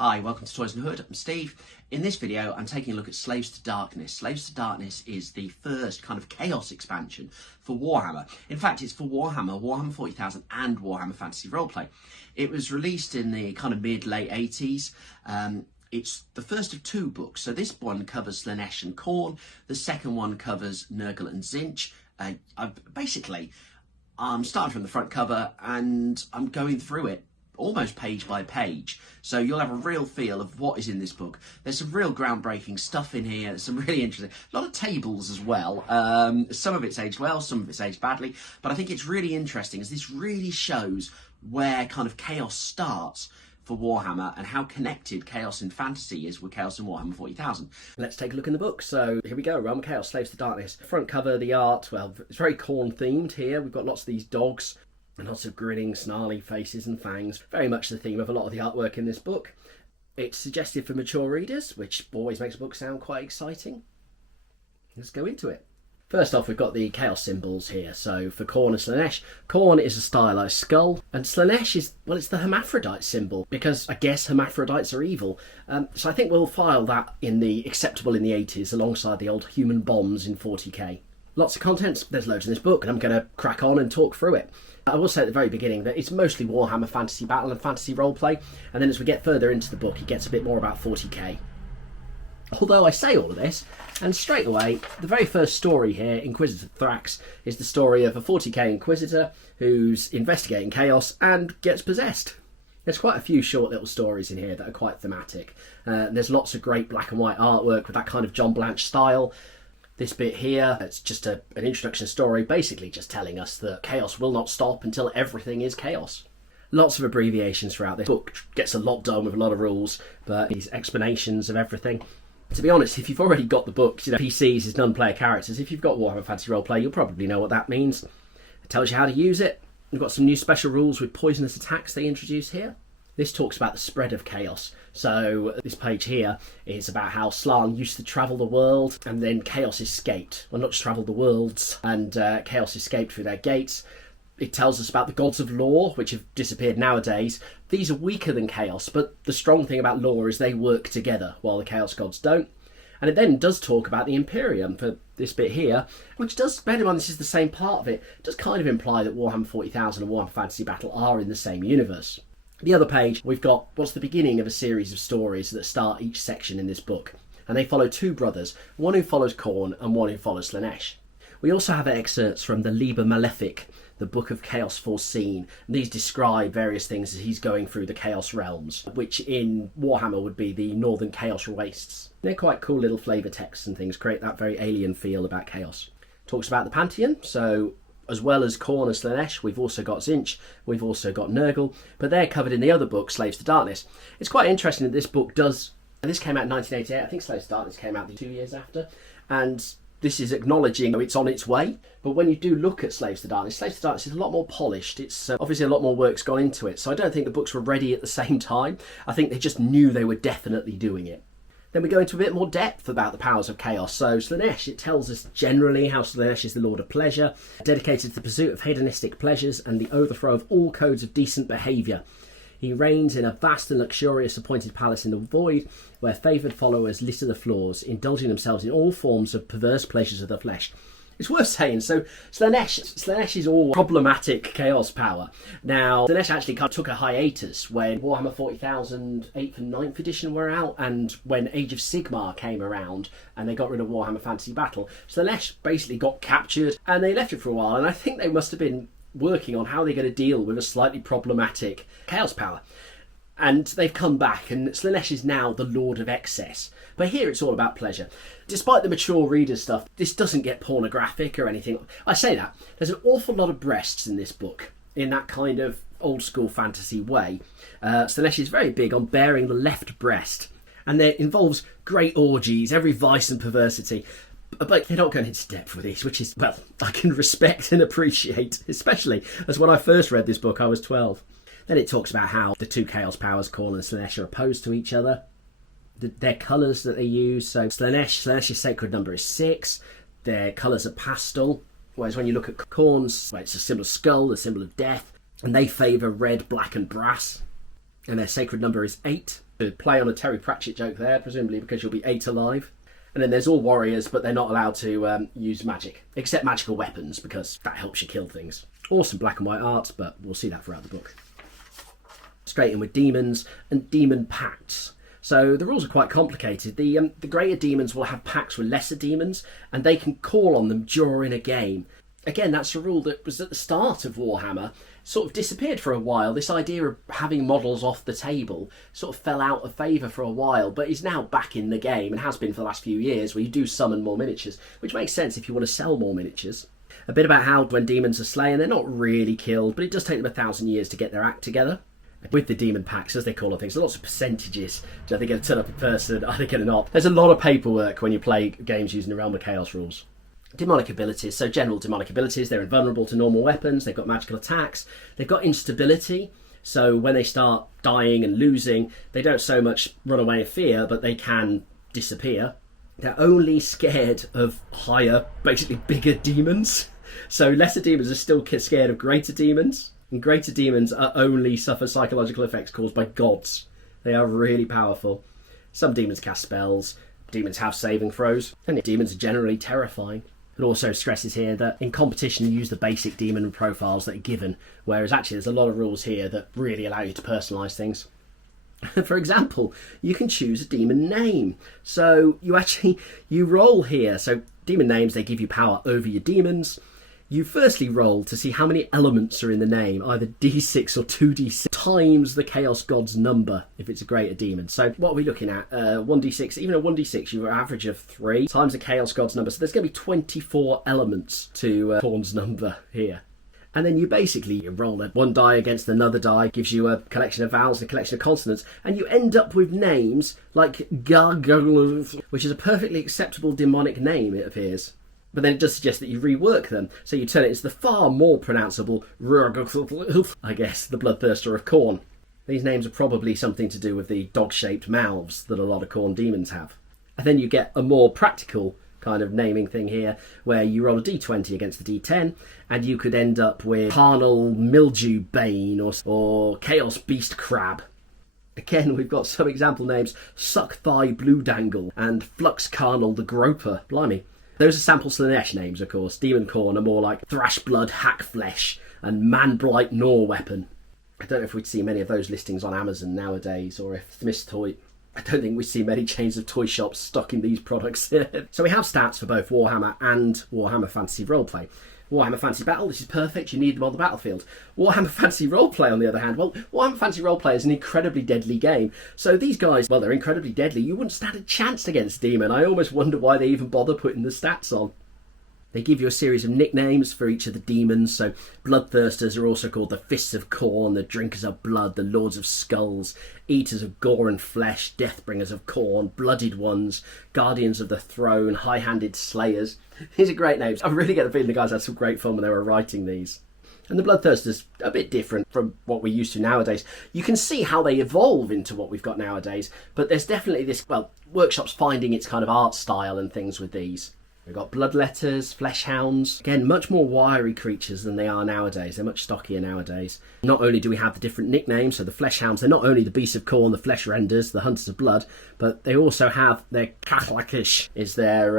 Hi, welcome to Toys and Hood. I'm Steve. In this video, I'm taking a look at Slaves to Darkness. Slaves to Darkness is the first kind of Chaos expansion for Warhammer. In fact, it's for Warhammer, Warhammer 40,000 and Warhammer Fantasy Roleplay. It was released in the kind of mid-late 80s. It's the first of two books. So this one covers Slaanesh and Khorne. The second one covers Nurgle and Tzeentch. I'm starting from the front cover and I'm going through it almost page by page, so you'll have a real feel of what is in this book. There's some real groundbreaking stuff in here. There's some really interesting, a lot of tables as well. Some of it's aged well, some of it's aged badly, but I think it's really interesting as this really shows where kind of chaos starts for Warhammer and how connected chaos in fantasy is with chaos in Warhammer 40,000. Let's take a look in the book. So here we go, Realm of Chaos, Slaves to Darkness. Front cover, the art, well, it's very Khorne themed here. We've got lots of these dogs and lots of grinning, snarly faces and fangs. Very much the theme of a lot of the artwork in this book. It's suggested for mature readers, which always makes a book sound quite exciting. Let's go into it. First off, we've got the Chaos symbols here. So for Khorne and Slaanesh, Khorne is a stylised skull, and Slaanesh is, well, it's the hermaphrodite symbol, because I guess hermaphrodites are evil. So I think we'll file that in the acceptable in the 80s alongside the old human bombs in 40k. Lots of content, there's loads in this book, and I'm going to crack on and talk through it. I will say at the very beginning that it's mostly Warhammer Fantasy Battle and Fantasy Roleplay, and then as we get further into the book, it gets a bit more about 40k. Although I say all of this, and straight away, the very first story here, Inquisitor Thrax, is the story of a 40k Inquisitor who's investigating chaos and gets possessed. There's quite a few short little stories in here that are quite thematic. There's lots of great black and white artwork with that kind of John Blanche style. This bit here, it's just an introduction story, basically just telling us that chaos will not stop until everything is chaos. Lots of abbreviations throughout this book. Gets a lot done with a lot of rules, but these explanations of everything. To be honest, if you've already got the books, PCs is non-player characters. If you've got Warhammer Fantasy Roleplay, you'll probably know what that means. It tells you how to use it. We've got some new special rules with poisonous attacks they introduce here. This talks about the spread of chaos. So this page here is about how Slann used to travel the world and then chaos escaped. Well, not just travel the worlds, and chaos escaped through their gates. It tells us about the gods of lore, which have disappeared nowadays. These are weaker than chaos, but the strong thing about lore is they work together while the chaos gods don't. And it then does talk about the Imperium for this bit here, which does, bear in mind this is the same part of it, does kind of imply that Warhammer 40,000 and Warhammer Fantasy Battle are in the same universe. The other page, we've got what's the beginning of a series of stories that start each section in this book. And they follow two brothers, one who follows Khorne and one who follows Slaanesh. We also have excerpts from the Liber Malefic, the Book of Chaos Foreseen. And these describe various things as he's going through the Chaos realms, which in Warhammer would be the Northern Chaos Wastes. They're quite cool little flavour texts and things, create that very alien feel about chaos. Talks about the Pantheon, so as well as Khorne and Slaanesh, we've also got Tzeentch, we've also got Nurgle, but they're covered in the other book, Slaves to Darkness. It's quite interesting that this book does, and this came out in 1988, I think Slaves to Darkness came out 2 years after, and this is acknowledging it's on its way. But when you do look at Slaves to Darkness is a lot more polished. It's obviously a lot more work's gone into it, so I don't think the books were ready at the same time. I think they just knew they were definitely doing it. Then we go into a bit more depth about the powers of chaos. So Slaanesh, it tells us generally how Slaanesh is the Lord of Pleasure, dedicated to the pursuit of hedonistic pleasures and the overthrow of all codes of decent behaviour. He reigns in a vast and luxurious appointed palace in the void, where favoured followers litter the floors, indulging themselves in all forms of perverse pleasures of the flesh. It's worth saying, so Slaanesh is all problematic chaos power. Now, Slaanesh actually kind of took a hiatus when Warhammer 40,000 8th and 9th edition were out, and when Age of Sigmar came around and they got rid of Warhammer Fantasy Battle. Slaanesh basically got captured and they left it for a while, and I think they must have been working on how they're going to deal with a slightly problematic chaos power. And they've come back, and Slaanesh is now the Lord of Excess. But here it's all about pleasure. Despite the mature reader stuff, this doesn't get pornographic or anything. I say that. There's an awful lot of breasts in this book, in that kind of old school fantasy way. Slaanesh is very big on baring the left breast, and it involves great orgies, every vice and perversity. But they're not going into depth with this, which is, well, I can respect and appreciate, especially as when I first read this book I was 12. Then it talks about how the two chaos powers, Khorne and Slaanesh, are opposed to each other. Their colours that they use, so Slaanesh's sacred number is 6. Their colours are pastel, whereas when you look at Khorne's, well, it's a symbol of skull, a symbol of death, and they favour red, black and brass. And their sacred number is 8. To play on a Terry Pratchett joke there, presumably because you'll be 8 alive. And then there's all warriors, but they're not allowed to use magic, except magical weapons, because that helps you kill things. Awesome black and white art, but we'll see that throughout the book. Straight in with demons and demon pacts. So the rules are quite complicated. The greater demons will have pacts with lesser demons, and they can call on them during a game. Again, that's a rule that was at the start of Warhammer, sort of disappeared for a while. This idea of having models off the table sort of fell out of favour for a while, but is now back in the game, and has been for the last few years, where you do summon more miniatures, which makes sense if you want to sell more miniatures. A bit about how when demons are slain, they're not really killed, but it does take them 1,000 years to get their act together. With the demon packs, as they call it, things, lots of percentages. Are they going to turn up in person? Are they going to not? There's a lot of paperwork when you play games using the Realm of Chaos rules. Demonic abilities, so general demonic abilities, they're invulnerable to normal weapons, they've got magical attacks, they've got instability, so when they start dying and losing, they don't so much run away in fear, but they can disappear. They're only scared of higher, basically bigger demons, so lesser demons are still scared of greater demons, and greater demons are only suffer psychological effects caused by gods. They are really powerful. Some demons cast spells, demons have saving throws, and demons are generally terrifying. It also stresses here that in competition you use the basic demon profiles that are given, whereas actually there's a lot of rules here that really allow you to personalise things. For example, you can choose a demon name. So you roll here. So demon names, they give you power over your demons. You firstly roll to see how many elements are in the name, either d6 or 2d6 times the Chaos God's number if it's a greater demon. So what are we looking at? 1d6, even a 1d6, you have an average of 3 times the Chaos God's number. So there's going to be 24 elements to Khorne's number here. And then you roll one die against another die, gives you a collection of vowels and a collection of consonants, and you end up with names like Gargul, which is a perfectly acceptable demonic name, it appears. But then it does suggest that you rework them, so you turn it into the far more pronounceable, I guess, the Bloodthirster of Khorne. These names are probably something to do with the dog-shaped mouths that a lot of Khorne demons have. And then you get a more practical kind of naming thing here, where you roll a d20 against the d10, and you could end up with Carnal Mildew Bane or Chaos Beast Crab. Again, we've got some example names, Suck Thigh Blue Dangle and Flux Carnal the Groper. Blimey. Those are sample Slaanesh names, of course. Demon Khorne are more like Thrash Blood Hack Flesh and Man-Blight Gnaw Weapon. I don't know if we'd see many of those listings on Amazon nowadays, or if Smith's Toy... I don't think we see many chains of toy shops stocking these products. So we have stats for both Warhammer and Warhammer Fantasy Roleplay. Warhammer Fantasy Battle, this is perfect, you need them on the battlefield. Warhammer Fantasy Roleplay, on the other hand, well, Warhammer Fantasy Roleplay is an incredibly deadly game. So these guys, well, they're incredibly deadly. You wouldn't stand a chance against Demon. I almost wonder why they even bother putting the stats on. They give you a series of nicknames for each of the demons. So Bloodthirsters are also called the Fists of Khorne, the Drinkers of Blood, the Lords of Skulls, Eaters of Gore and Flesh, Deathbringers of Khorne, Blooded Ones, Guardians of the Throne, High-Handed Slayers. These are great names. I really get the feeling the guys had some great fun when they were writing these. And the Bloodthirsters are a bit different from what we're used to nowadays. You can see how they evolve into what we've got nowadays, but there's definitely this, well, Workshop's finding its kind of art style and things with these. We've got Bloodletters, Fleshhounds. Again, much more wiry creatures than they are nowadays. They're much stockier nowadays. Not only do we have the different nicknames, so the Fleshhounds, they're not only the Beasts of Khorne, the Flesh Renders, the Hunters of Blood, but they also have their Kathlakish is their...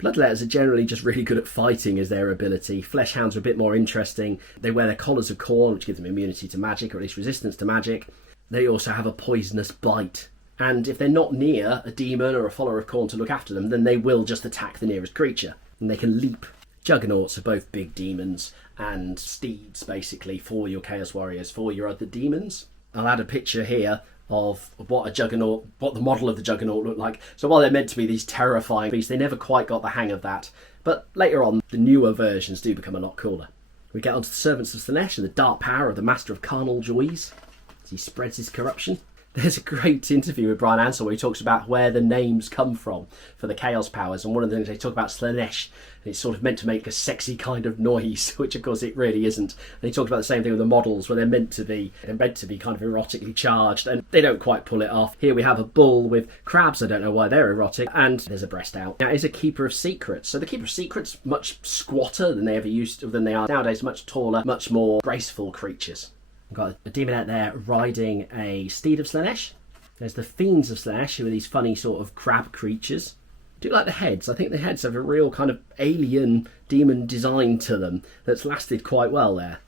Bloodletters are generally just really good at fighting is their ability. Fleshhounds are a bit more interesting. They wear their Collars of Khorne, which gives them immunity to magic, or at least resistance to magic. They also have a poisonous bite. And if they're not near a demon or a follower of Khorne to look after them, then they will just attack the nearest creature. And they can leap. Juggernauts are both big demons and steeds, basically, for your Chaos Warriors, for your other demons. I'll add a picture here of what the model of the Juggernaut looked like. So while they're meant to be these terrifying beasts, they never quite got the hang of that. But later on, the newer versions do become a lot cooler. We get onto the Servants of Slaanesh and the dark power of the Master of Carnal Joys, as he spreads his corruption. There's a great interview with Brian Ansell where he talks about where the names come from for the Chaos Powers, and one of the things they talk about Slaanesh, and it's sort of meant to make a sexy kind of noise, which of course it really isn't. And he talked about the same thing with the models, where they're meant to be kind of erotically charged, and they don't quite pull it off. Here we have a bull with crabs, I don't know why they're erotic, and there's a breast out. Now, is a Keeper of Secrets. So the Keeper of Secrets, much squatter than they are nowadays, much taller, much more graceful creatures. We've got a demon out there riding a steed of Slaanesh. There's the fiends of Slaanesh, who are these funny sort of crab creatures. I do like the heads. I think the heads have a real kind of alien demon design to them that's lasted quite well there.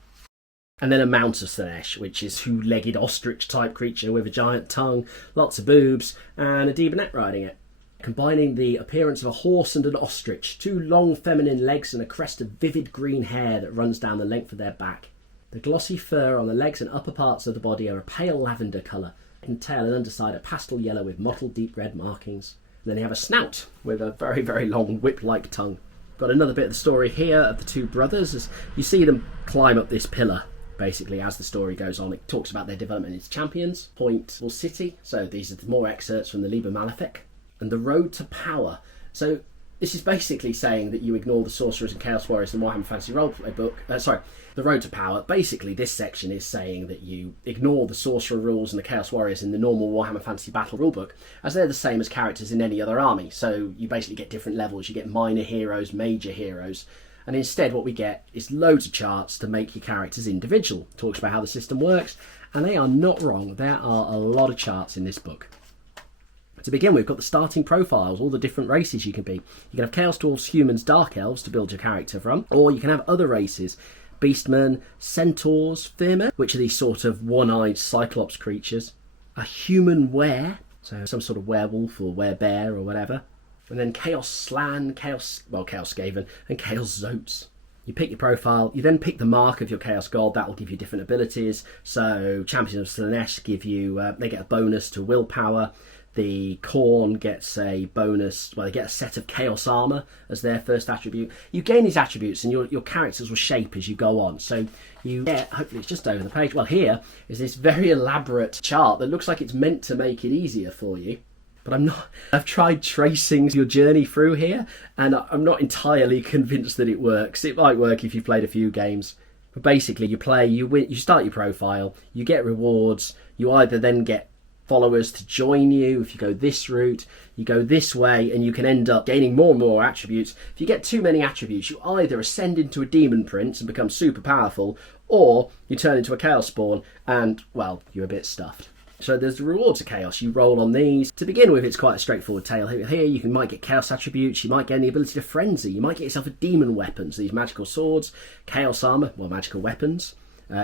And then a mount of Slaanesh, which is two-legged ostrich-type creature with a giant tongue, lots of boobs, and a demonette riding it. Combining the appearance of a horse and an ostrich, two long feminine legs and a crest of vivid green hair that runs down the length of their back. The glossy fur on the legs and upper parts of the body are a pale lavender colour, and tail and underside are pastel yellow with mottled deep red markings. And then you have a snout with a very, very long whip-like tongue. Got another bit of the story here of the two brothers as you see them climb up this pillar. Basically, as the story goes on, it talks about their development as champions, Point or City. So these are more excerpts from the Liber Malefic. And the Road to Power. So this is basically saying that you ignore the Sorcerers and Chaos Warriors in the Warhammer Fantasy Roleplay book. The Road to Power. Basically, this section is saying that you ignore the Sorcerer rules and the Chaos Warriors in the normal Warhammer Fantasy Battle rulebook, as they're the same as characters in any other army. So you basically get different levels. You get minor heroes, major heroes. And instead what we get is loads of charts to make your characters individual. Talks about how the system works, and they are not wrong. There are a lot of charts in this book. To begin with, we've got the starting profiles, all the different races you can be. You can have Chaos Dwarves, Humans, Dark Elves to build your character from, or you can have other races, Beastmen, Centaurs, Fearmen, which are these sort of one-eyed Cyclops creatures, a Human Were, so some sort of werewolf or werebear or whatever, and then Chaos Slan, Chaos Skaven, and Chaos Zotes. You pick your profile, you then pick the mark of your Chaos God. That will give you different abilities. So Champions of Slaanesh give you, they get a bonus to willpower. The Khorne gets a bonus, well, they get a set of Chaos Armour as their first attribute. You gain these attributes and your characters will shape as you go on. So you get, hopefully it's just over the page, well, here is this very elaborate chart that looks like it's meant to make it easier for you. But I've tried tracing your journey through here, and I'm not entirely convinced that it works. It might work if you've played a few games. But basically, you play, you win, you start your profile, you get rewards, you either then get followers to join you if you go this route, you go this way, and you can end up gaining more and more attributes. If you get too many attributes, you either ascend into a demon prince and become super powerful, or you turn into a chaos spawn and, well, you're a bit stuffed. So there's the rewards of chaos. You roll on these. To begin with, it's quite a straightforward tale. Here you might get chaos attributes, you might get the ability to frenzy, you might get yourself a demon weapon, so these magical swords, chaos armour, well, magical weapons,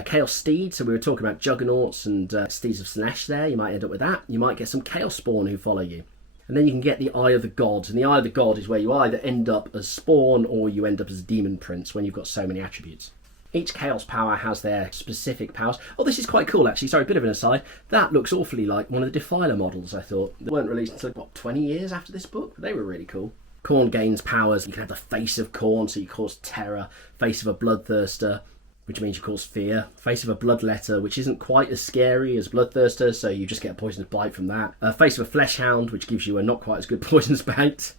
chaos steed, so we were talking about juggernauts and steeds of Slaanesh there, you might end up with that. You might get some chaos spawn who follow you. And then you can get the Eye of the Gods, and the Eye of the God is where you either end up as spawn or you end up as a demon prince when you've got so many attributes. Each Chaos Power has their specific powers. Oh, this is quite cool, actually. Sorry, a bit of an aside. That looks awfully like one of the Defiler models, I thought. They weren't released until, 20 years after this book? They were really cool. Khorne gains powers. You can have the Face of Khorne, so you cause terror. Face of a Bloodthirster, which means you cause fear. Face of a Bloodletter, which isn't quite as scary as Bloodthirster, so you just get a Poisonous Blight from that. Face of a Fleshhound, which gives you a not quite as good Poisonous Bite.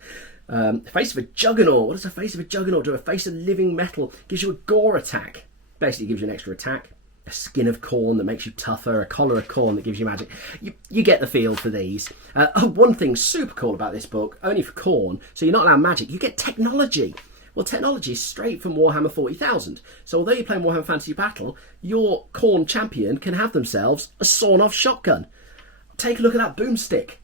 Face of a Juggernaut. What does a Face of a Juggernaut do? A Face of Living Metal gives you a Gore attack. Basically gives you an extra attack. A Skin of Khorne that makes you tougher. A Collar of Khorne that gives you magic. You get the feel for these. One thing super cool about this book, only for Khorne, so you're not allowed magic, you get technology. Well, technology is straight from Warhammer 40,000. So although you're playing Warhammer Fantasy Battle, your Khorne champion can have themselves a sawn-off shotgun. Take a look at that boomstick.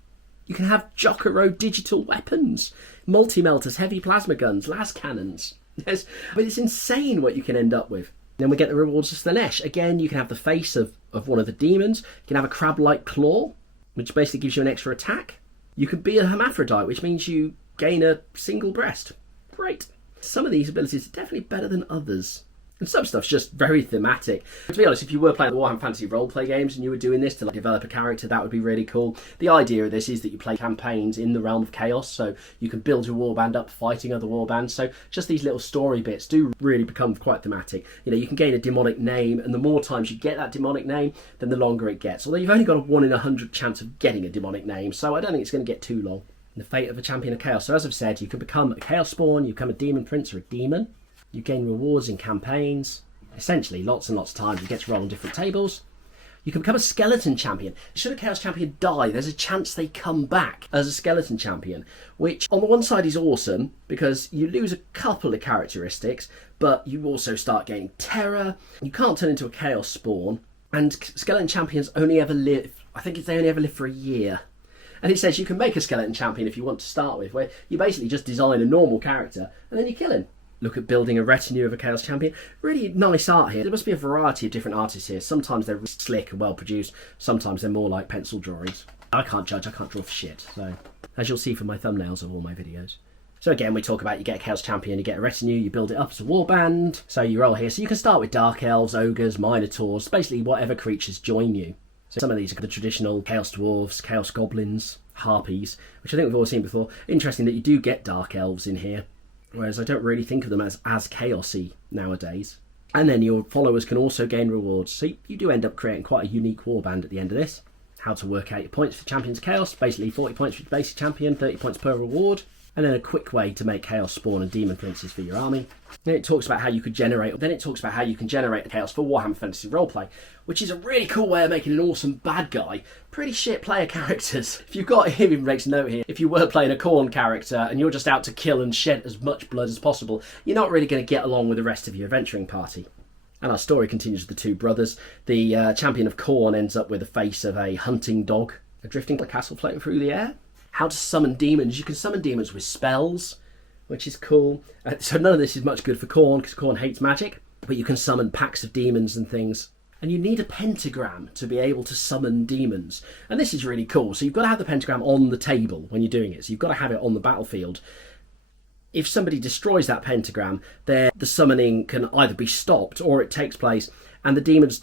You can have Jokero digital weapons, multi-melters, heavy plasma guns, las cannons. But it's insane what you can end up with. Then we get the rewards of Slaanesh. Again, you can have the face of one of the demons. You can have a crab-like claw, which basically gives you an extra attack. You can be a hermaphrodite, which means you gain a single breast. Great. Some of these abilities are definitely better than others. And some stuff's just very thematic. To be honest, if you were playing the Warhammer Fantasy Roleplay games and you were doing this to develop a character, that would be really cool. The idea of this is that you play campaigns in the realm of chaos, so you can build your warband up fighting other warbands. So just these little story bits do really become quite thematic. You can gain a demonic name, and the more times you get that demonic name, then the longer it gets. Although you've only got a 1 in 100 chance of getting a demonic name, so I don't think it's going to get too long. The fate of a champion of chaos. So as I've said, you can become a chaos spawn, you become a demon prince or a demon. You gain rewards in campaigns. Essentially, lots and lots of times you get to roll on different tables. You can become a skeleton champion. Should a chaos champion die, there's a chance they come back as a skeleton champion, which on the one side is awesome because you lose a couple of characteristics, but you also start gaining terror. You can't turn into a chaos spawn. And skeleton champions only ever live, I think they only ever live for a year. And it says you can make a skeleton champion if you want to start with, where you basically just design a normal character and then you kill him. Look at building a retinue of a Chaos Champion. Really nice art here. There must be a variety of different artists here. Sometimes they're slick and well produced. Sometimes they're more like pencil drawings. I can't judge, I can't draw for shit. So, as you'll see from my thumbnails of all my videos. So again, we talk about you get a Chaos Champion, you get a retinue, you build it up as a warband. So you roll here. So you can start with Dark Elves, Ogres, Minotaurs, basically whatever creatures join you. So some of these are the traditional Chaos Dwarves, Chaos Goblins, Harpies, which I think we've all seen before. Interesting that you do get Dark Elves in here, whereas I don't really think of them as chaosy nowadays. And then your followers can also gain rewards, so you do end up creating quite a unique warband at the end of this. How to work out your points for Champion's Chaos, basically 40 points for your basic champion, 30 points per reward. And then a quick way to make Chaos Spawn and Demon Princes for your army. Then it talks about how you could generate. Then it talks about how you can generate Chaos for Warhammer Fantasy Roleplay, which is a really cool way of making an awesome bad guy. Pretty shit player characters. If you've got him, even makes a note here. If you were playing a Khorne character and you're just out to kill and shed as much blood as possible, you're not really going to get along with the rest of your adventuring party. And our story continues with the two brothers. The champion of Khorne ends up with the face of a hunting dog, a drifting castle floating through the air. How to summon demons. You can summon demons with spells, which is cool. So none of this is much good for Khorne, because Khorne hates magic. But you can summon packs of demons and things. And you need a pentagram to be able to summon demons. And this is really cool. So you've got to have the pentagram on the table when you're doing it. So you've got to have it on the battlefield. If somebody destroys that pentagram, then the summoning can either be stopped or it takes place. And the demons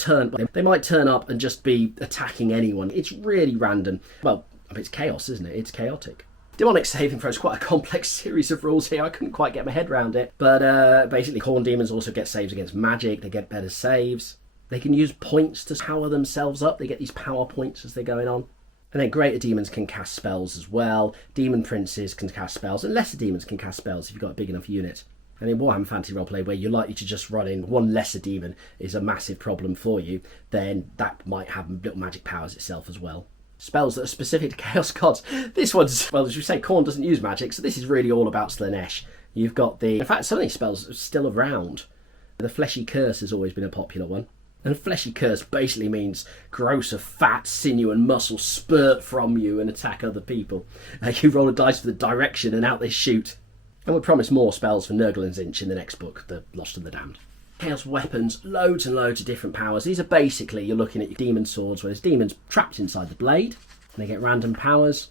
they might turn up and just be attacking anyone. It's really random. Well, it's chaos, isn't it? It's chaotic. Demonic saving throw is quite a complex series of rules here. I couldn't quite get my head around it. But basically, Khorne demons also get saves against magic. They get better saves. They can use points to power themselves up. They get these power points as they're going on. And then greater demons can cast spells as well. Demon princes can cast spells. And lesser demons can cast spells if you've got a big enough unit. And in Warhammer Fantasy Roleplay, where you're likely to just run in one lesser demon is a massive problem for you, then that might have little magic powers itself as well. Spells that are specific to Chaos Gods. This one's, well, as you say, Khorne doesn't use magic, so this is really all about Slaanesh. You've got in fact, some of these spells are still around. The Fleshy Curse has always been a popular one. And Fleshy Curse basically means growths of fat, sinew and muscle spurt from you and attack other people. You roll a dice for the direction and out they shoot. And we promise more spells for Nurgle and Zinch in the next book, The Lost and the Damned. Chaos weapons, loads and loads of different powers. These are basically, you're looking at your demon swords, where there's demons trapped inside the blade, and they get random powers.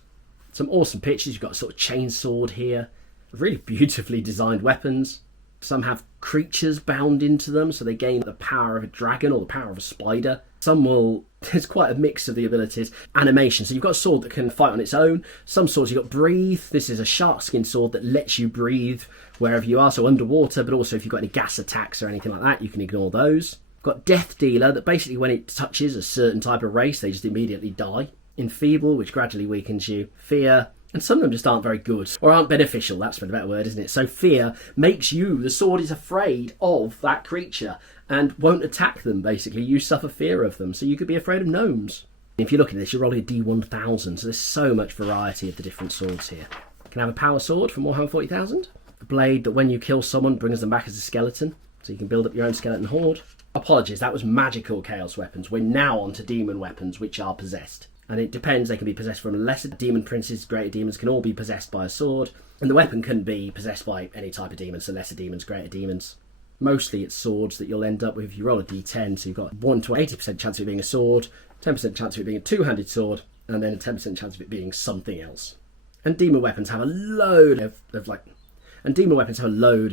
Some awesome pictures. You've got a sort of chainsword here. Really beautifully designed weapons. Some have creatures bound into them, so they gain the power of a dragon or the power of a spider. Some will, there's quite a mix of the abilities. Animation, so you've got a sword that can fight on its own. Some swords you've got breathe. This is a shark skin sword that lets you breathe wherever you are, so underwater, but also if you've got any gas attacks or anything like that, you can ignore those. Got Death Dealer, that basically when it touches a certain type of race, they just immediately die. Enfeeble, which gradually weakens you. Fear, and some of them just aren't very good, or aren't beneficial, that's a better word, isn't it? So fear makes you, the sword is afraid of that creature, and won't attack them, basically. You suffer fear of them, so you could be afraid of gnomes. If you look at this, you're rolling a D1000, so there's so much variety of the different swords here. You can have a power sword from Warhammer 40,000. A blade that when you kill someone brings them back as a skeleton, so you can build up your own skeleton horde. Apologies, that was magical chaos weapons. We're now on to demon weapons, which are possessed. And it depends, they can be possessed from lesser demon princes, greater demons can all be possessed by a sword. And the weapon can be possessed by any type of demon, so lesser demons, greater demons. Mostly it's swords that you'll end up with if you roll a d10, so you've got 1 to 80% chance of it being a sword, 10% chance of it being a two-handed sword, and then a 10% chance of it being something else. And demon weapons have a load of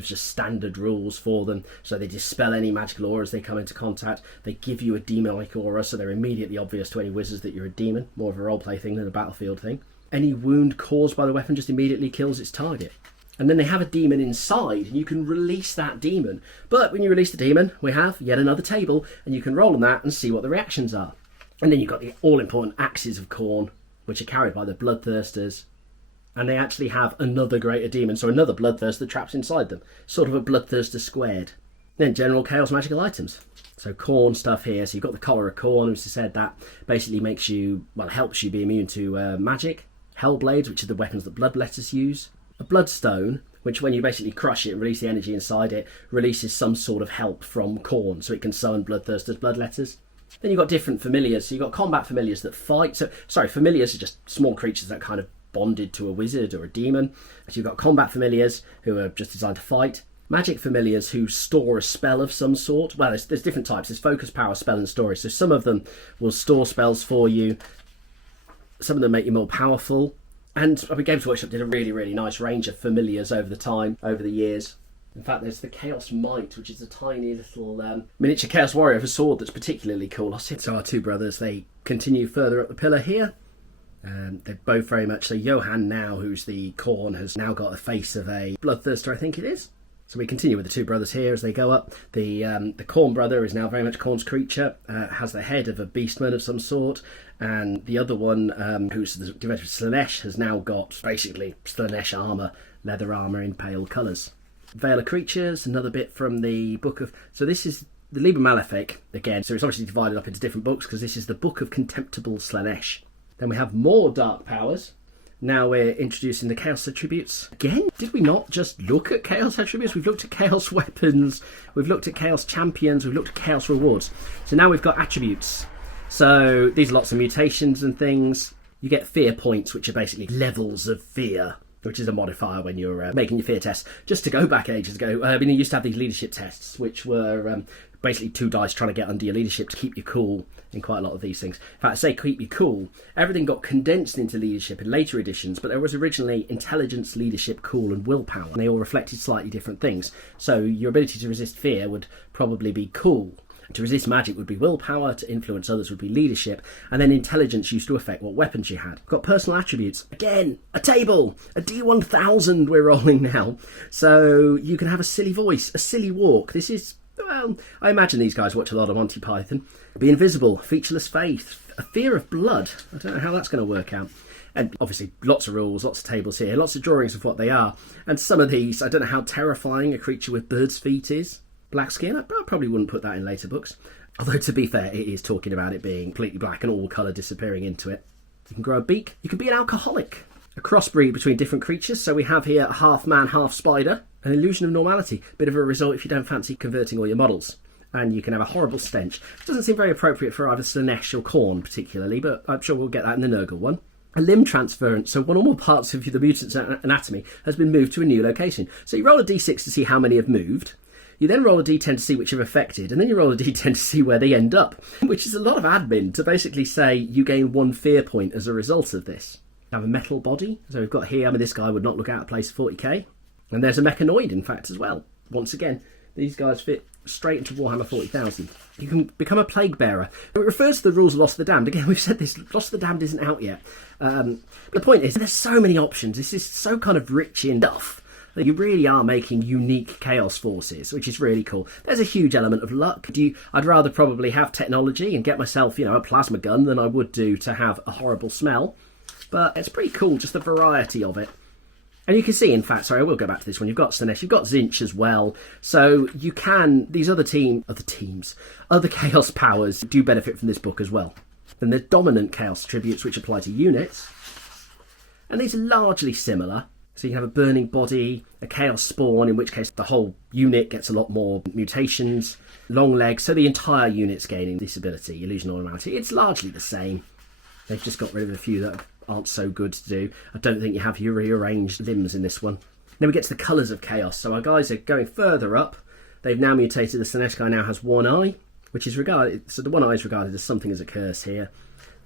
just standard rules for them. So they dispel any magical auras they come into contact. They give you a demonic aura, so they're immediately obvious to any wizards that you're a demon. More of a roleplay thing than a battlefield thing. Any wound caused by the weapon just immediately kills its target. And then they have a demon inside, and you can release that demon. But when you release the demon, we have yet another table, and you can roll on that and see what the reactions are. And then you've got the all-important axes of Khorne, which are carried by the Bloodthirsters. And they actually have another greater demon, so another Bloodthirster traps inside them. Sort of a Bloodthirster squared. Then general chaos magical items. So Khorne stuff here. So you've got the Collar of Khorne, which I said that basically makes you, well, helps you be immune to magic. Hellblades, which are the weapons that Bloodletters use. A Bloodstone, which when you basically crush it and release the energy inside it, releases some sort of help from Khorne, so it can summon Bloodthirsters, Bloodletters. Then you've got different familiars. So you've got combat familiars that fight. Familiars are just small creatures that kind of bonded to a wizard or a demon. So you've got combat familiars who are just designed to fight. Magic familiars who store a spell of some sort. Well, there's different types. There's focus, power, spell, and story. So some of them will store spells for you. Some of them make you more powerful. And Games Workshop did a really, really nice range of familiars over the years. In fact, there's the Chaos Might, which is a tiny little miniature Chaos Warrior with a sword that's particularly cool. So our two brothers, they continue further up the pillar here. They're both very much so. Johan now, who's the Khorne, has now got a face of a bloodthirster, I think it is. So we continue with the two brothers here as they go up. The Khorne brother is now very much Khorne's creature, has the head of a beastman of some sort, and the other one, who's the Director of Slaanesh, has now got basically Slaanesh armour, leather armour in pale colours. Veil of Creatures, another bit from the book of... So this is the Liber Malefic, again, so it's obviously divided up into different books because this is the Book of Contemptible Slaanesh. Then we have more Dark Powers. Now we're introducing the Chaos Attributes. Again, did we not just look at Chaos Attributes? We've looked at Chaos Weapons, we've looked at Chaos Champions, we've looked at Chaos Rewards. So now we've got Attributes. So these are lots of mutations and things. You get fear points, which are basically levels of fear, which is a modifier when you're making your fear tests. Just to go back ages ago, you used to have these leadership tests, which were basically 2 dice trying to get under your leadership to keep you cool in quite a lot of these things. In fact, I say keep you cool, everything got condensed into leadership in later editions, but there was originally intelligence, leadership, cool, and willpower, and they all reflected slightly different things. So your ability to resist fear would probably be cool. To resist magic would be willpower, to influence others would be leadership, and then intelligence used to affect what weapons you had. We've got personal attributes. Again, a table, a D1000 we're rolling now. So you can have a silly voice, a silly walk. This is, well, I imagine these guys watch a lot of Monty Python. Be invisible, featureless faith, a fear of blood. I don't know how that's going to work out. And obviously lots of rules, lots of tables here, lots of drawings of what they are. And some of these, I don't know how terrifying a creature with bird's feet is. Black skin, I probably wouldn't put that in later books. Although, to be fair, it is talking about it being completely black and all colour disappearing into it. You can grow a beak. You can be an alcoholic. A crossbreed between different creatures. So we have here a half man, half spider. An illusion of normality. Bit of a result if you don't fancy converting all your models. And you can have a horrible stench. Doesn't seem very appropriate for either Slaanesh or Khorne particularly, but I'm sure we'll get that in the Nurgle one. A limb transference, so one or more parts of the mutant's anatomy has been moved to a new location. So you roll a d6 to see how many have moved. You then roll a d10 to see which have affected, and then you roll a d10 to see where they end up, which is a lot of admin to basically say you gain 1 fear point as a result of this. You have a metal body, so we've got here, this guy would not look out of place at 40k. And there's a mechanoid, in fact, as well. Once again, these guys fit straight into Warhammer 40,000. You can become a plague bearer. It refers to the rules of Lost of the Damned. Again, we've said this, Lost of the Damned isn't out yet. But the point is, there's so many options. This is so kind of rich in stuff. You really are making unique chaos forces, which is really cool. There's a huge element of luck. I'd rather probably have technology and get myself, a plasma gun than I would do to have a horrible smell. But it's pretty cool, just the variety of it. And you can see, in fact, sorry, I will go back to this one. You've got Slaanesh, you've got Tzeentch as well. So you can, these other chaos powers do benefit from this book as well. Then there's dominant chaos attributes, which apply to units. And these are largely similar. So you can have a burning body, a chaos spawn, in which case the whole unit gets a lot more mutations, long legs, so the entire unit's gaining this ability, illusion of normality. It's largely the same. They've just got rid of a few that aren't so good to do. I don't think you have your rearranged limbs in this one. Then we get to the colours of chaos. So our guys are going further up. They've now mutated. The Slaanesh guy now has one eye, which is regarded, so the one eye is regarded as something as a curse here.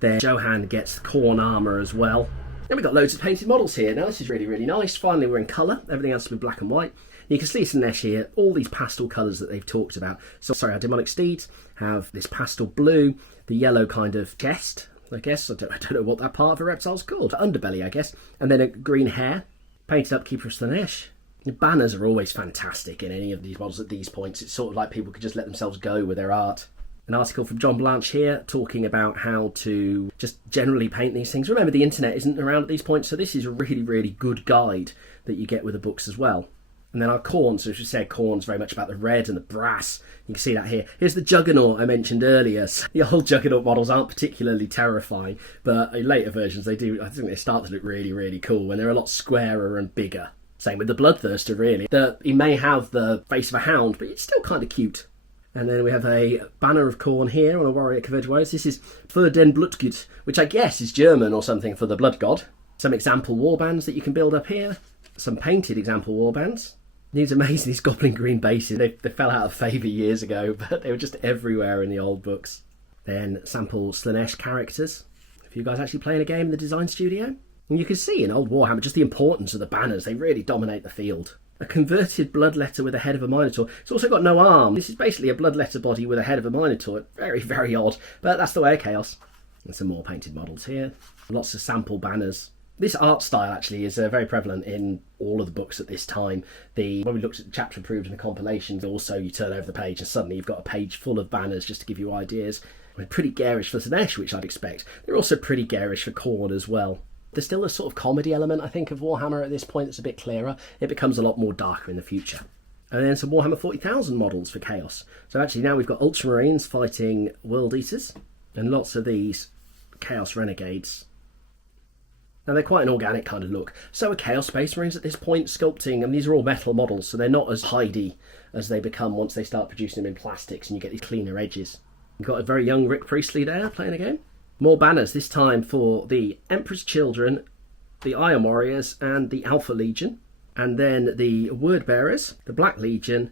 Then Johan gets Khorne armour as well. Then we've got loads of painted models here. Now this is really, really nice. Finally we're in colour. Everything else has been black and white. You can see Slaanesh here, all these pastel colours that they've talked about. So sorry, our demonic steeds have this pastel blue, the yellow kind of chest, I guess. I don't know what that part of a reptile's called. Underbelly, I guess. And then a green hair. Painted up Keeper of Slaanesh. The banners are always fantastic in any of these models at these points. It's sort of like people could just let themselves go with their art. An article from John Blanche here talking about how to just generally paint these things. Remember, the internet isn't around at these points, so this is a really, really good guide that you get with the books as well. And then our Khorne, so as we said, Khorne's very much about the red and the brass. You can see that here. Here's the Juggernaut I mentioned earlier. The old Juggernaut models aren't particularly terrifying, but in later versions I think they start to look really, really cool, and they're a lot squarer and bigger. Same with the Bloodthirster, really. He may have the face of a hound, but it's still kind of cute. And then we have a banner of Khorne here on a warrior converged warriors. This is für den Blutgott, which I guess is German or something for the blood god. Some example warbands that you can build up here. Some painted example warbands. These amazing, these goblin green bases. They fell out of favour years ago, but they were just everywhere in the old books. Then sample Slaanesh characters. If you guys actually playing a game in the design studio. And you can see in old Warhammer just the importance of the banners. They really dominate the field. A converted bloodletter with a head of a minotaur. It's also got no arm. This is basically a bloodletter body with a head of a minotaur. Very, very odd. But that's the way of Chaos. And some more painted models here. Lots of sample banners. This art style actually is very prevalent in all of the books at this time. When we looked at the chapter approved and the compilations, also you turn over the page and suddenly you've got a page full of banners just to give you ideas. They're pretty garish for Slaanesh, which I'd expect. They're also pretty garish for Khorne as well. There's still a sort of comedy element, I think, of Warhammer at this point that's a bit clearer. It becomes a lot more darker in the future. And then some Warhammer 40,000 models for Chaos. So actually now we've got Ultramarines fighting World Eaters and lots of these Chaos Renegades. Now they're quite an organic kind of look. So are Chaos Space Marines at this point, sculpting, and these are all metal models, so they're not as hidey as they become once they start producing them in plastics and you get these cleaner edges. You've got a very young Rick Priestley there playing a game. More banners, this time for the Emperor's Children, the Iron Warriors and the Alpha Legion. And then the Word Bearers, the Black Legion,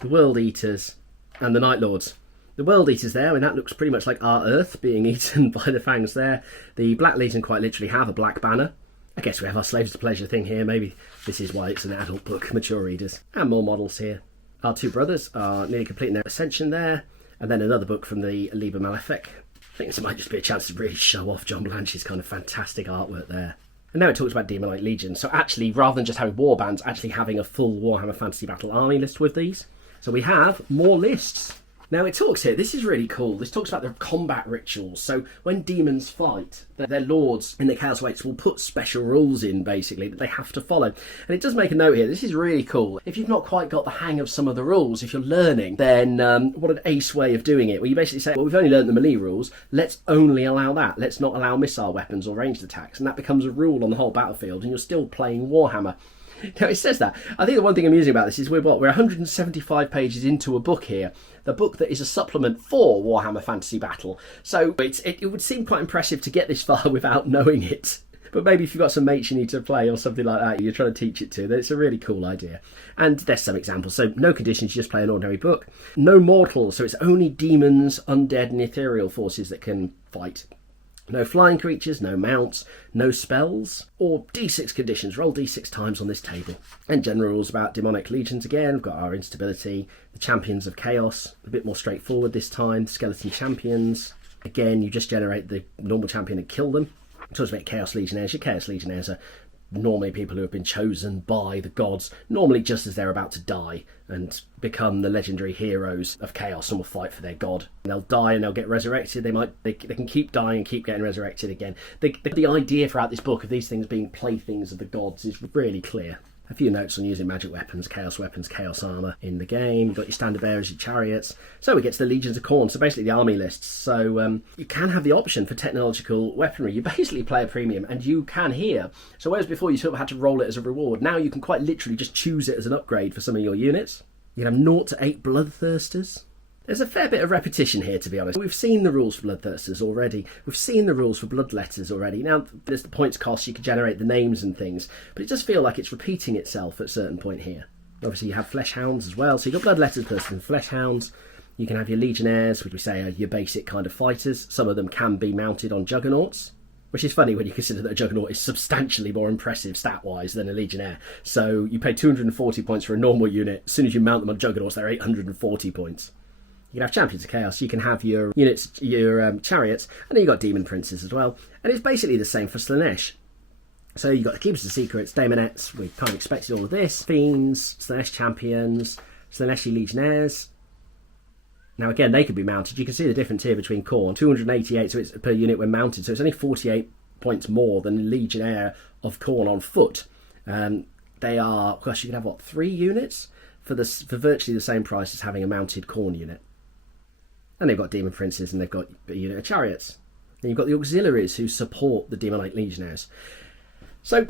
the World Eaters and the Night Lords. The World Eaters there, I mean, that looks pretty much like our Earth being eaten by the fangs there. The Black Legion quite literally have a black banner. I guess we have our Slaves to Pleasure thing here. Maybe this is why it's an adult book, mature readers. And more models here. Our two brothers are nearly completing their ascension there. And then another book from the Liber Malefic. I think this might just be a chance to really show off John Blanche's kind of fantastic artwork there. And now it talks about Demonite Legion. So actually, rather than just having warbands, actually having a full Warhammer Fantasy Battle army list with these. So we have more lists. Now it talks here, this is really cool, this talks about the combat rituals. So when demons fight, their lords in the Chaos Weights will put special rules in, basically, that they have to follow. And it does make a note here, this is really cool. If you've not quite got the hang of some of the rules, if you're learning, then what an ace way of doing it. Well, you basically say, well, we've only learned the melee rules, let's only allow that. Let's not allow missile weapons or ranged attacks. And that becomes a rule on the whole battlefield, and you're still playing Warhammer. Now, it says that. I think the one thing amusing about this is we're 175 pages into a book here. The book that is a supplement for Warhammer Fantasy Battle. So it would seem quite impressive to get this far without knowing it. But maybe if you've got some mates you need to play or something like that, you're trying to teach it to, then it's a really cool idea. And there's some examples. So no conditions, you just play an ordinary book. No mortals, so it's only demons, undead and ethereal forces that can fight. No flying creatures, no mounts, no spells, or d6 conditions. Roll d6 times on this table. And general rules about demonic legions again. We've got our instability, the champions of chaos, a bit more straightforward this time. Skeleton champions. Again, you just generate the normal champion and kill them. It talks about chaos legionnaires. Your chaos legionnaires are normally people who have been chosen by the gods, normally just as they're about to die and become the legendary heroes of chaos and will fight for their god. And they'll die and they'll get resurrected. They can keep dying and keep getting resurrected again. The idea throughout this book of these things being playthings of the gods is really clear. A few notes on using magic weapons, chaos armour in the game. You've got your standard bearers, your chariots. So we get to the Legions of Khorne, so basically the army lists. So you can have the option for technological weaponry. You basically play a premium, and you can here. So whereas before you sort of had to roll it as a reward, now you can quite literally just choose it as an upgrade for some of your units. You can have 0 to 8 Bloodthirsters. There's a fair bit of repetition here, to be honest. We've seen the rules for Bloodthirsters already. We've seen the rules for Bloodletters already. Now, there's the points cost, you can generate the names and things, but it does feel like it's repeating itself at a certain point here. Obviously, you have Fleshhounds as well, so you've got Bloodletters versus Fleshhounds. You can have your Legionnaires, which we say are your basic kind of fighters. Some of them can be mounted on Juggernauts, which is funny when you consider that a Juggernaut is substantially more impressive stat-wise than a Legionnaire. So you pay 240 points for a normal unit. As soon as you mount them on Juggernauts, they're 840 points. You can have Champions of Chaos, you can have your units, your chariots, and then you've got Demon Princes as well. And it's basically the same for Slaanesh. So you've got the Keepers of Secrets, Daemonettes, we kind of expected all of this, Fiends, Slaanesh Champions, Slaaneshi Legionnaires. Now again, they could be mounted. You can see the difference here between Khorne, 288 so it's per unit when mounted, so it's only 48 points more than a Legionnaire of Khorne on foot. They are, gosh, you can have, what, 3 units? For virtually the same price as having a mounted Khorne unit. And they've got Demon Princes and they've got a unit of chariots. Then you've got the auxiliaries who support the Demonite Legionnaires. So,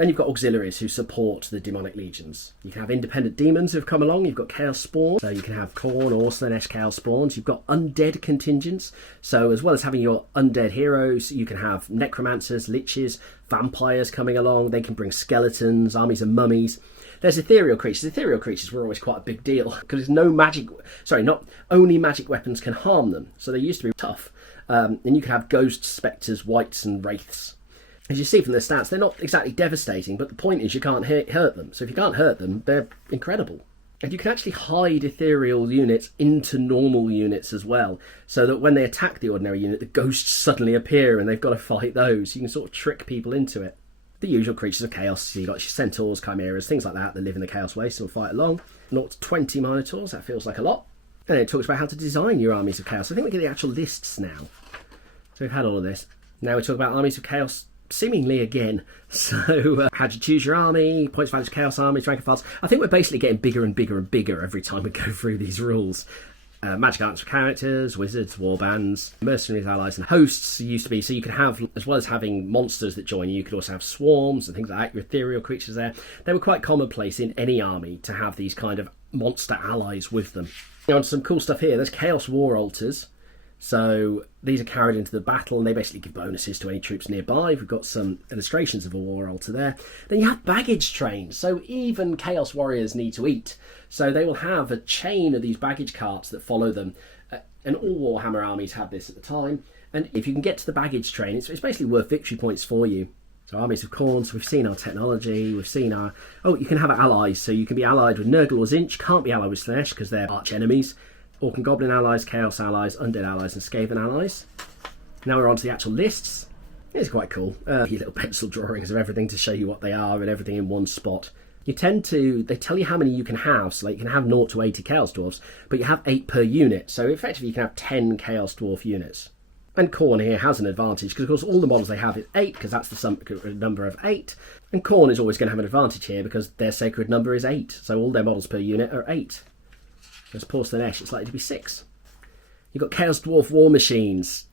Then you've got auxiliaries who support the demonic legions. You can have independent demons who've come along. You've got chaos spawns, so you can have Khorne or Slaanesh chaos spawns. You've got undead contingents, so as well as having your undead heroes, you can have necromancers, liches, vampires coming along. They can bring skeletons, armies of mummies. There's ethereal creatures. Ethereal creatures were always quite a big deal because not only magic weapons can harm them, so they used to be tough. And you can have ghosts, spectres, wights and wraiths. As you see from the stats, they're not exactly devastating, but the point is you can't hurt them. So if you can't hurt them, they're incredible. And you can actually hide ethereal units into normal units as well, so that when they attack the ordinary unit, the ghosts suddenly appear and they've got to fight those. You can sort of trick people into it. The usual creatures of chaos, so you've got your centaurs, chimeras, things like that live in the chaos waste and fight along. 0 to 20 minotaurs, that feels like a lot. And then it talks about how to design your armies of chaos. I think we get the actual lists now. So we've had all of this. Now we talk about armies of chaos seemingly again. So how to choose your army, points values, chaos armies, rank and files. I think we're basically getting bigger and bigger and bigger every time we go through these rules. Magic arts for characters, wizards, warbands, mercenaries, allies and hosts used to be, so you could have, as well as having monsters that join you, you could also have swarms and things like that, your ethereal creatures there. They were quite commonplace in any army to have these kind of monster allies with them. Now, some cool stuff here. There's chaos war altars. So these are carried into the battle and they basically give bonuses to any troops nearby. We've got some illustrations of a war altar there. Then you have baggage trains. So even Chaos Warriors need to eat. So they will have a chain of these baggage carts that follow them. And all Warhammer armies had this at the time. And if you can get to the baggage train, it's basically worth victory points for you. So armies of Khorne, so we've seen our technology, we've seen our... Oh, you can have allies. So you can be allied with Nurgle or Zinch. Can't be allied with Slaanesh because they're arch enemies. Orc and Goblin allies, Chaos allies, Undead allies and Skaven allies. Now we're on to the actual lists. It's quite cool. Your little pencil drawings of everything to show you what they are and everything in one spot. They tell you how many you can have, so like you can have 0 to 80 Chaos Dwarfs, but you have 8 per unit, so effectively you can have 10 Chaos Dwarf units. And Khorne here has an advantage, because of course all the models they have is 8, because that's the number of 8. And Khorne is always going to have an advantage here, because their sacred number is 8, so all their models per unit are 8. There's poor Slaanesh, it's likely to be 6. You've got Chaos Dwarf War Machines.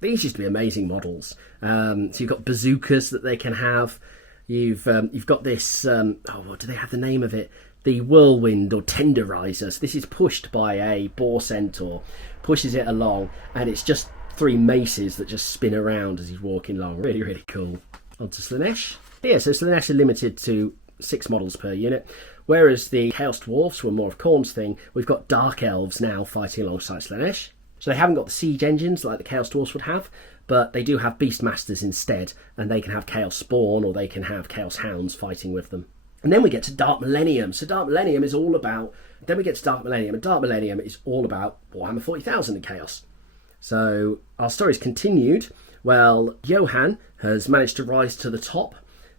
These used to be amazing models. So you've got bazookas that they can have. You've got this, what do they have the name of it? The Whirlwind or Tenderizer. So this is pushed by a boar centaur, pushes it along, and it's just 3 maces that just spin around as he's walking along. Really, really cool. On to Slaanesh. Yeah, so Slaanesh are limited to 6 models per unit. Whereas the Chaos Dwarfs were more of Khorne's thing, we've got Dark Elves now fighting alongside Slaanesh. So they haven't got the siege engines like the Chaos Dwarfs would have, but they do have Beastmasters instead, and they can have Chaos Spawn or they can have Chaos Hounds fighting with them. And then we get to Dark Millennium. So Dark Millennium is all about... Then we get to Dark Millennium, and Dark Millennium is all about Warhammer 40,000 and Chaos. So our story's continued. Well, Johan has managed to rise to the top.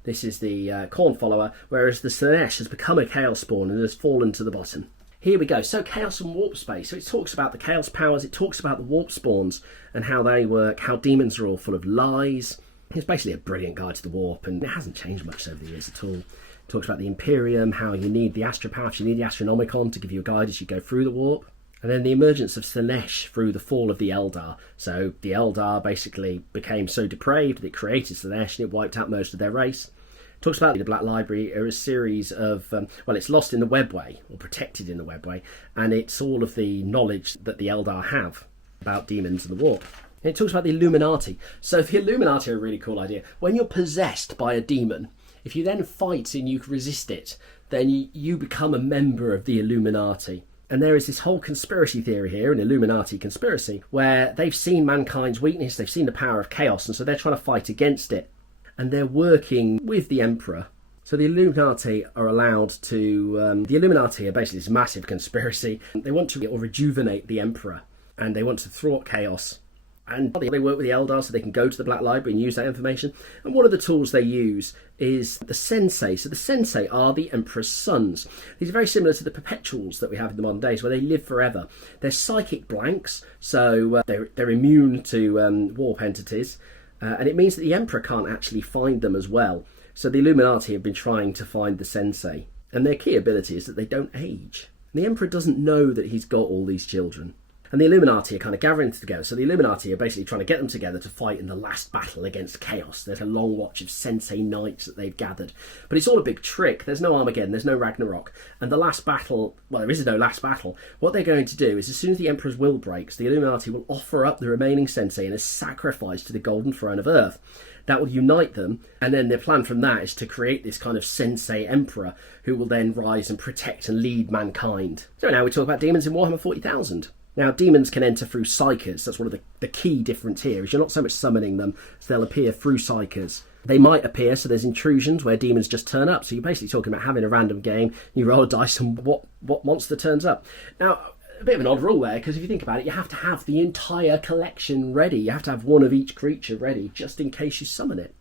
This is the Khorne follower, whereas the Slaanesh has become a Chaos Spawn and has fallen to the bottom. Here we go. So Chaos and Warp Space. So it talks about the Chaos powers, it talks about the Warp Spawns and how they work, how demons are all full of lies. It's basically a brilliant guide to the Warp, and it hasn't changed much over the years at all. It talks about the Imperium, how you need the Astropath, you need the Astronomicon to give you a guide as you go through the Warp. And then the emergence of Slaanesh through the fall of the Eldar. So the Eldar basically became so depraved that it created Slaanesh and it wiped out most of their race. It talks about the Black Library are a series of, it's lost in the Webway, or protected in the Webway, and it's all of the knowledge that the Eldar have about demons and the Warp. And it talks about the Illuminati. So the Illuminati are a really cool idea. When you're possessed by a demon, if you then fight and you resist it, then you become a member of the Illuminati. And there is this whole conspiracy theory here, an Illuminati conspiracy, where they've seen mankind's weakness, they've seen the power of chaos, and so they're trying to fight against it. And they're working with the Emperor. So the Illuminati are allowed to... the Illuminati are basically this massive conspiracy. They want to rejuvenate the Emperor, and they want to thwart chaos. And they work with the Eldar so they can go to the Black Library and use that information. And one of the tools they use is the Sensei. So the Sensei are the Emperor's sons. These are very similar to the Perpetuals that we have in the modern days, where they live forever. They're psychic blanks, so they're immune to warp entities. And it means that the Emperor can't actually find them as well. So the Illuminati have been trying to find the Sensei. And their key ability is that they don't age. And the Emperor doesn't know that he's got all these children. And the Illuminati are kind of gathering together. So the Illuminati are basically trying to get them together to fight in the last battle against chaos. There's a long watch of Sensei Knights that they've gathered. But it's all a big trick. There's no Armageddon, there's no Ragnarok. And the last battle, well, there is no last battle. What they're going to do is, as soon as the Emperor's will breaks, the Illuminati will offer up the remaining Sensei in a sacrifice to the Golden Throne of Earth. That will unite them, and then their plan from that is to create this kind of Sensei Emperor who will then rise and protect and lead mankind. So now we talk about demons in Warhammer 40,000. Now, demons can enter through psychers. That's one of the key difference here, is you're not so much summoning them, so they'll appear through psychers. They might appear, so there's intrusions where demons just turn up. So you're basically talking about having a random game, you roll a dice and what monster turns up. Now, a bit of an odd rule there, because if you think about it, you have to have the entire collection ready. You have to have one of each creature ready, just in case you summon it.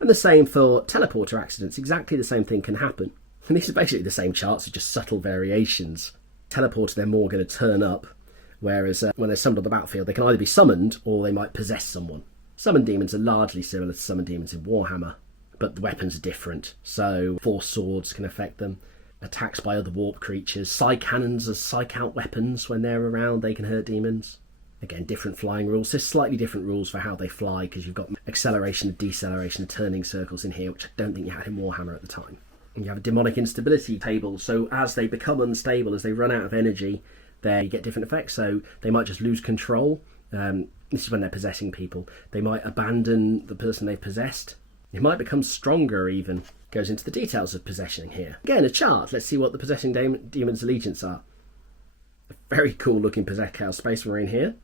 And the same for teleporter accidents. Exactly the same thing can happen. And these are basically the same charts, with just subtle variations. Teleporter, they're more going to turn up, whereas when they're summoned on the battlefield, they can either be summoned or they might possess someone. Summon demons are largely similar to summon demons in Warhammer, but the weapons are different. So force swords can affect them. Attacks by other warp creatures. Psy cannons as psych out weapons. When they're around, they can hurt demons. Again, different flying rules. There's slightly different rules for how they fly, because you've got acceleration and deceleration, turning circles in here, which I don't think you had in Warhammer at the time. And you have a demonic instability table, so as they become unstable, as they run out of energy, they get different effects. So they might just lose control. This is when they're possessing people. They might abandon the person they've possessed. It might become stronger even. Goes into the details of possession here. Again, a chart. Let's see what the possessing demon's allegiance are. A very cool looking Chaos Space Marine here.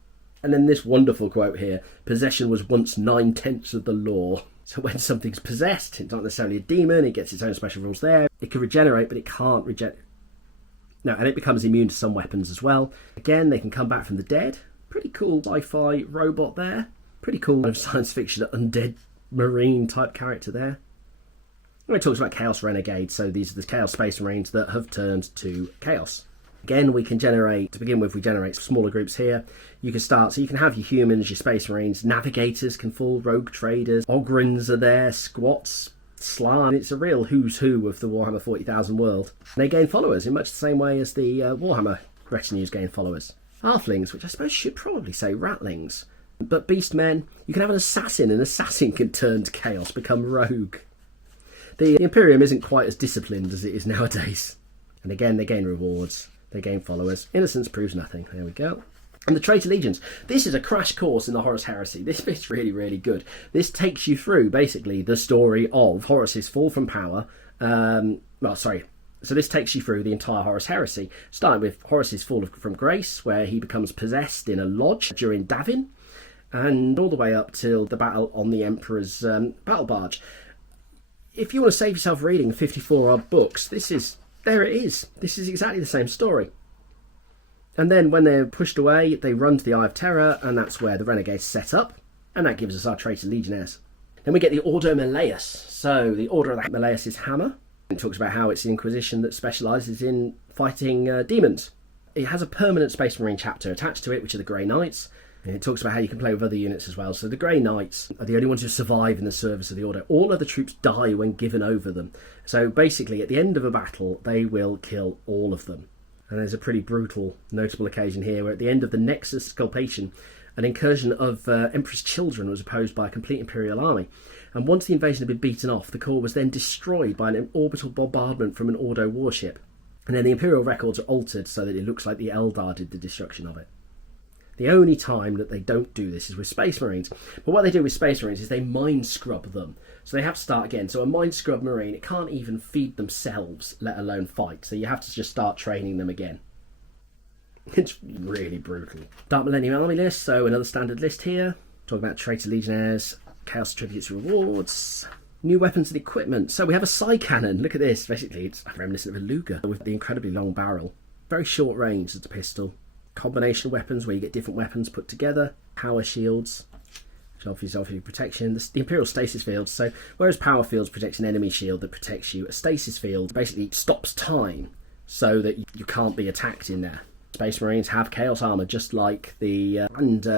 And then this wonderful quote here. Possession was once 9/10 of the law. So when something's possessed, it's not necessarily a demon, it gets its own special rules there. It can regenerate, but it can't regenerate. No, and it becomes immune to some weapons as well. Again, they can come back from the dead. Pretty cool sci-fi robot there. Pretty cool kind of science fiction undead marine type character there. And it talks about Chaos Renegades, so these are the Chaos Space Marines that have turned to Chaos. Again, we can generate, to begin with, we generate smaller groups here. You can start, so you can have your humans, your Space Marines, Navigators can fall, Rogue Traders, Ogryns are there, Squats, Slann. It's a real who's who of the Warhammer 40,000 world. They gain followers in much the same way as the Warhammer retinues gain followers. Halflings, which I suppose should probably say Ratlings. But Beastmen, you can have an assassin. An assassin can turn to Chaos, become rogue. The Imperium isn't quite as disciplined as it is nowadays. And again, they gain rewards. They gain followers. Innocence proves nothing. There we go. And the Traitor Legions. This is a crash course in the Horus Heresy. This bit's really, really good. This takes you through, basically, the story of Horus's fall from power. So this takes you through the entire Horus Heresy, starting with Horus's fall from grace, where he becomes possessed in a lodge during Davin, and all the way up till the battle on the Emperor's battle barge. If you want to save yourself reading 54-odd books, there it is. This is exactly the same story. And then when they're pushed away, they run to the Eye of Terror, and that's where the Renegades set up, and that gives us our Traitor Legionnaires. Then we get the Ordo Malleus. So the Order of the Malleus' hammer. It talks about how it's the Inquisition that specialises in fighting demons. It has a permanent Space Marine chapter attached to it, which are the Grey Knights. And it talks about how you can play with other units as well. So the Grey Knights are the only ones who survive in the service of the Order. All other troops die when given over them. So basically, at the end of a battle, they will kill all of them. And there's a pretty brutal, notable occasion here where at the end of the Nexus Sculptation, an incursion of Emperor's children was opposed by a complete Imperial army. And once the invasion had been beaten off, the core was then destroyed by an orbital bombardment from an Ordo warship. And then the Imperial records are altered so that it looks like the Eldar did the destruction of it. The only time that they don't do this is with Space Marines. But what they do with Space Marines is they mind scrub them. So they have to start again. So a mind scrub Marine, it can't even feed themselves, let alone fight. So you have to just start training them again. It's really brutal. Dark Millennium Army list, so another standard list here. Talking about Traitor Legionnaires, Chaos Attributes Rewards. New weapons and equipment. So we have a Psy Cannon. Look at this. Basically, it's reminiscent of a Luger with the incredibly long barrel. Very short range as a pistol. Combination weapons where you get different weapons put together. Power shields, which obviously protection. The Imperial Stasis Fields. So whereas Power Fields protects an enemy shield that protects you, a Stasis Field basically stops time so that you can't be attacked in there. Space Marines have Chaos Armour just like the...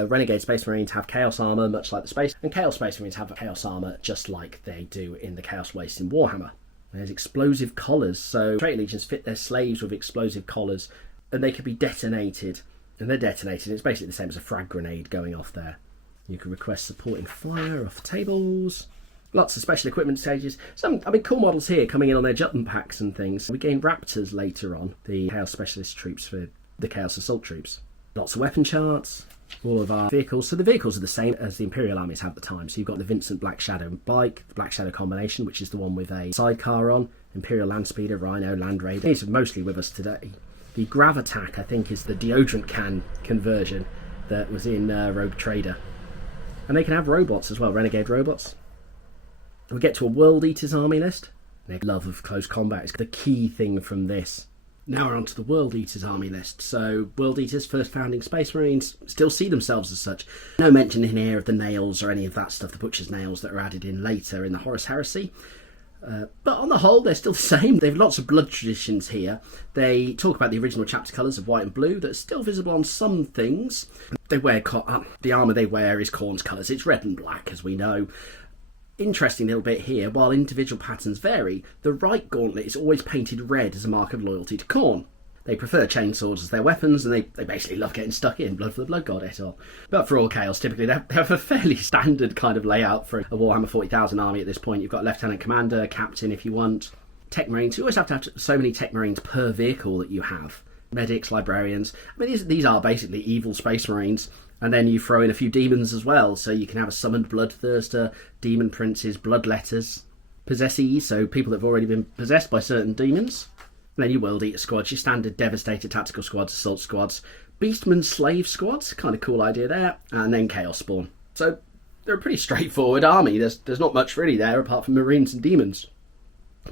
Renegade Space Marines have Chaos Armour much like the Space... And Chaos Space Marines have Chaos Armour just like they do in the Chaos Waste in Warhammer. There's explosive collars. So Traitor Legions fit their slaves with explosive collars, and they can be detonated and they're detonating. It's basically the same as a frag grenade going off there. You can request supporting fire off tables. Lots of special equipment stages. Some, cool models here coming in on their Jutland packs and things. We gain Raptors later on, the Chaos Specialist troops for the Chaos Assault troops. Lots of weapon charts, all of our vehicles. So the vehicles are the same as the Imperial armies have at the time. So you've got the Vincent Black Shadow bike, the Black Shadow combination, which is the one with a sidecar on, Imperial Landspeeder, Rhino, Land Raider. These are mostly with us today. The Gravatac, I think, is the deodorant can conversion that was in Rogue Trader. And they can have robots as well, Renegade robots. We get to a World Eaters army list. Their love of close combat is the key thing from this. Now we're on to the World Eaters army list. So World Eaters, first founding Space Marines, still see themselves as such. No mention in here of the nails or any of that stuff, the Butcher's nails that are added in later in the Horus Heresy. But on the whole, they're still the same. They have lots of blood traditions here. They talk about the original chapter colours of white and blue that are still visible on some things. They wear the armour they wear is Khorne's colours. It's red and black, as we know. Interesting little bit here, while individual patterns vary, the right gauntlet is always painted red as a mark of loyalty to Khorne. They prefer chainswords as their weapons, and they basically love getting stuck in, blood for the blood god et al. But for all chaos, typically they have a fairly standard kind of layout for a Warhammer 40,000 army at this point. You've got Lieutenant Commander, Captain if you want, Tech Marines. You always have to have so many Tech Marines per vehicle that you have. Medics, Librarians. These are basically evil Space Marines. And then you throw in a few demons as well, so you can have a summoned bloodthirster, demon princes, bloodletters, possessees, so people that have already been possessed by certain demons. And then your World Eater squads, your standard Devastator tactical squads, assault squads, Beastman slave squads, kind of cool idea there, and then Chaos Spawn. So they're a pretty straightforward army. There's not much really there apart from Marines and demons.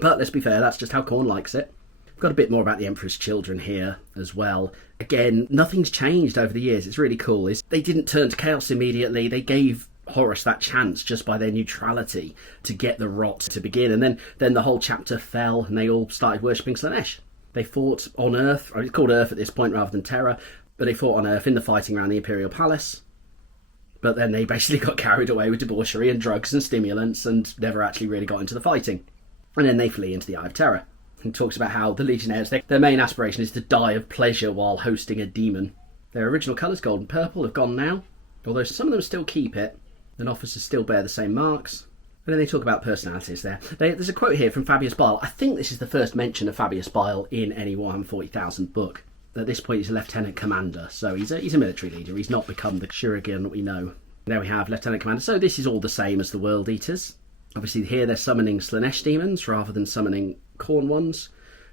But let's be fair, that's just how Khorne likes it. Got a bit more about the Emperor's Children here as well. Again, nothing's changed over the years. It's really cool. They didn't turn to chaos immediately. They gave Horus that chance just by their neutrality to get the rot to begin. And then the whole chapter fell and they all started worshipping Slaanesh. They fought on Earth. It's called Earth at this point rather than Terra. But they fought on Earth in the fighting around the Imperial Palace. But then they basically got carried away with debauchery and drugs and stimulants and never actually really got into the fighting. And then they flee into the Eye of Terror. And talks about how the Legionnaires, their main aspiration is to die of pleasure while hosting a demon. Their original colours, gold and purple, have gone now, although some of them still keep it, and officers still bear the same marks. And then they talk about personalities there. There's a quote here from Fabius Bile. I think this is the first mention of Fabius Bile in any Warhammer 40,000 book. At this point he's a Lieutenant Commander, so he's a military leader. He's not become the Shuriken that we know. There we have Lieutenant Commander. So this is all the same as the World Eaters. Obviously here they're summoning Slaanesh demons rather than summoning Khorne ones.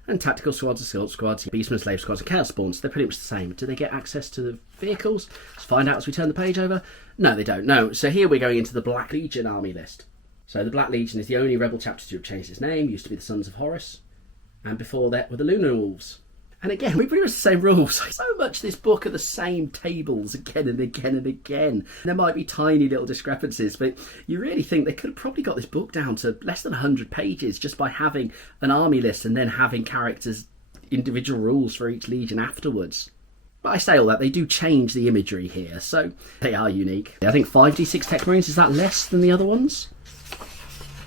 And tactical squads, assault squads, beastmen, slave squads and chaos spawns. They're pretty much the same. Do they get access to the vehicles? Let's find out as we turn the page over. No, they don't. No. So here we're going into the Black Legion army list. So the Black Legion is the only rebel chapter to have changed its name. Used to be the Sons of Horus. And before that were the Lunar Wolves. And again, we pretty much the same rules. So much this book are the same tables again and again and again. There might be tiny little discrepancies, but you really think they could have probably got this book down to less than 100 pages just by having an army list and then having characters' individual rules for each legion afterwards. But I say all that, they do change the imagery here, so they are unique. I think 5d6 Tech Marines, is that less than the other ones?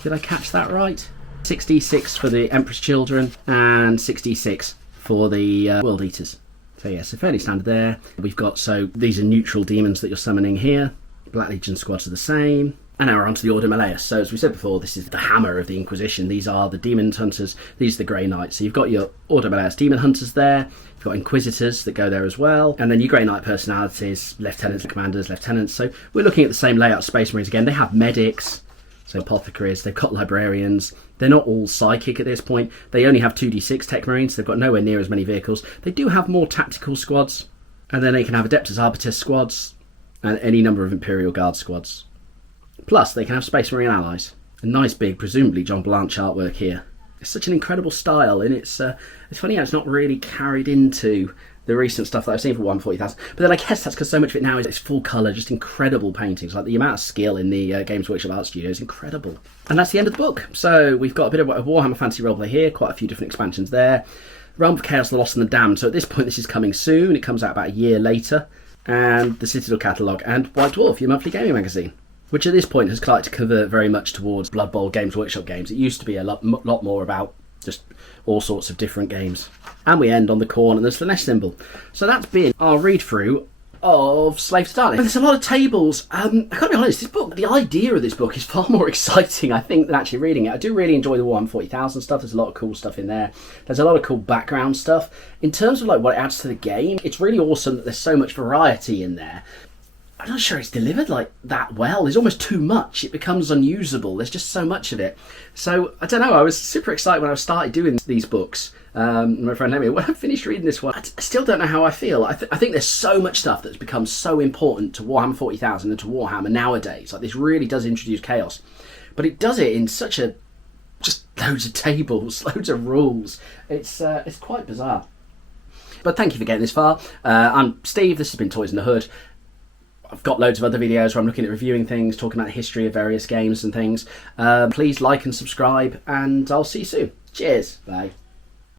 Did I catch that right? 6d6 for the Emperor's Children and 6d6 for the World Eaters. So yeah, so fairly standard there. We've got, so these are neutral demons that you're summoning here. Black Legion squads are the same. And now we're on to the Order Malleus. So as we said before, this is the hammer of the Inquisition. These are the demon hunters. These are the Grey Knights. So you've got your Order Malleus demon hunters there. You've got Inquisitors that go there as well. And then your Grey Knight personalities, lieutenants, commanders, lieutenants. So we're looking at the same layout of Space Marines again. They have medics. So apothecaries, they've got librarians. They're not all psychic at this point. They only have 2d6 Tech Marines. They've got nowhere near as many vehicles. They do have more tactical squads. And then they can have Adeptus Arbitus squads and any number of Imperial Guard squads. Plus, they can have Space Marine allies. A nice big, presumably John Blanche artwork here. It's such an incredible style, and it's funny how it's not really carried into the recent stuff that I've seen for 140,000. But then I guess that's because so much of it now is full colour, just incredible paintings. Like the amount of skill in the Games Workshop Art Studio is incredible. And that's the end of the book. So we've got a bit of a Warhammer Fantasy Roleplay here, quite a few different expansions there. Realm of Chaos, The Lost and the Damned. So at this point this is coming soon. It comes out about a year later. And the Citadel Catalogue and White Dwarf, your monthly gaming magazine, which at this point has started to convert very much towards Blood Bowl Games Workshop games. It used to be a lot more about just all sorts of different games. And we end on the Khorne and the Slaanesh symbol. So that's been our read through of Slave to Darkness. There's a lot of tables. I gotta be honest, this book, the idea of this book is far more exciting, I think, than actually reading it. I do really enjoy the Warhammer 40,000 stuff. There's a lot of cool stuff in there. There's a lot of cool background stuff. In terms of like what it adds to the game, it's really awesome that there's so much variety in there. I'm not sure it's delivered like that well. There's almost too much. It becomes unusable. There's just so much of it. So I don't know. I was super excited when I started doing these books. My friend Lemmy, when I finished reading this one, I still don't know how I feel. I think there's so much stuff that's become so important to Warhammer 40,000 and to Warhammer nowadays. Like, this really does introduce chaos, but it does it in such a just loads of tables, loads of rules. It's quite bizarre. But thank you for getting this far. I'm Steve. This has been Toys in the Hood. I've got loads of other videos where I'm looking at reviewing things, talking about the history of various games and things. Please like and subscribe, and I'll see you soon. Cheers. Bye.